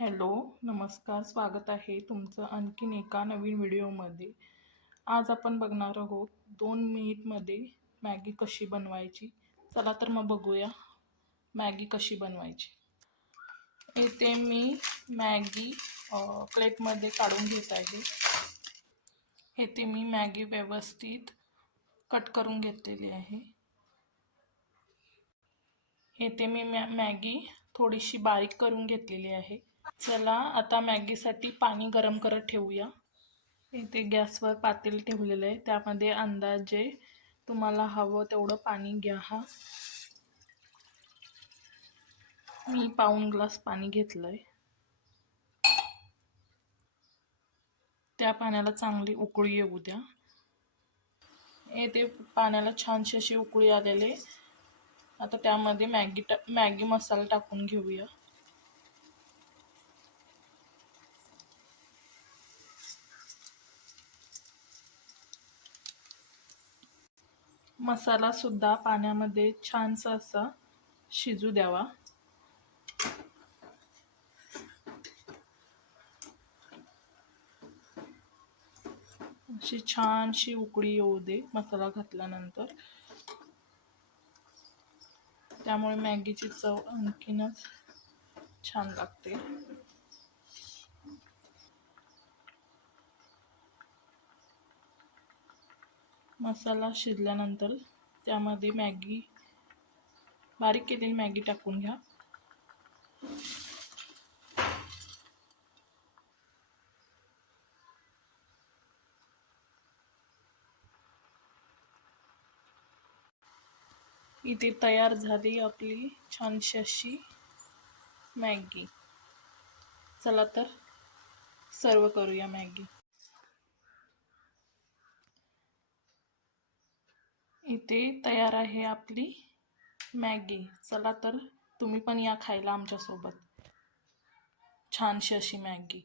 Hello, नमस्कार. स्वागत आहे तुमचं आणखीन एका नवीन व्हिडिओमध्ये. आज आपण बघणार आहोत 2 मिनिटमध्ये मॅगी कशी बनवायची. चला तर मग बघूया मॅगी कशी बनवायची. इथे मी मॅगी प्लेटमध्ये काढून घेत आहे. इथे मी मॅगी व्यवस्थित कट करून घेतलेली आहे. इथे मी मॅगी थोडीशी बारीक करून घेतलेली आहे. चला आता मॅगीसाठी पाणी गरम करत ठेवूया. इथे गॅसवर पातेलं ठेवलेलं आहे. त्यामध्ये अंदाजे तुम्हाला हवं तेवढं पाणी घ्या. मी पाऊण ग्लास पाणी घेतलंय. त्या पाण्याला चांगली उकळी येऊ द्या. इथे पाण्याला छानशी अशी उकळी आलेली. आता त्यामध्ये मॅगी मसाला टाकून घेऊया. मसाला सुद्धा पाण्यामध्ये छानसा असा शिजू द्यावा. अशी छानशी उकळी येऊ दे मसाला घातल्यानंतर. त्यामुळे मॅगीची चव आणखीनच छान लागते. मसाला शिजल्यानंतर त्यामध्ये बारीक केलेली मॅगी टाकून घ्या. इथे तयार झाली आपली छानशी अशी मॅगी. चला तर सर्व करूया मॅगी. इथे तयार आहे आपली मॅगी. चला तर तुम्ही पण या खायला आमच्यासोबत छानशी अशी मॅगी.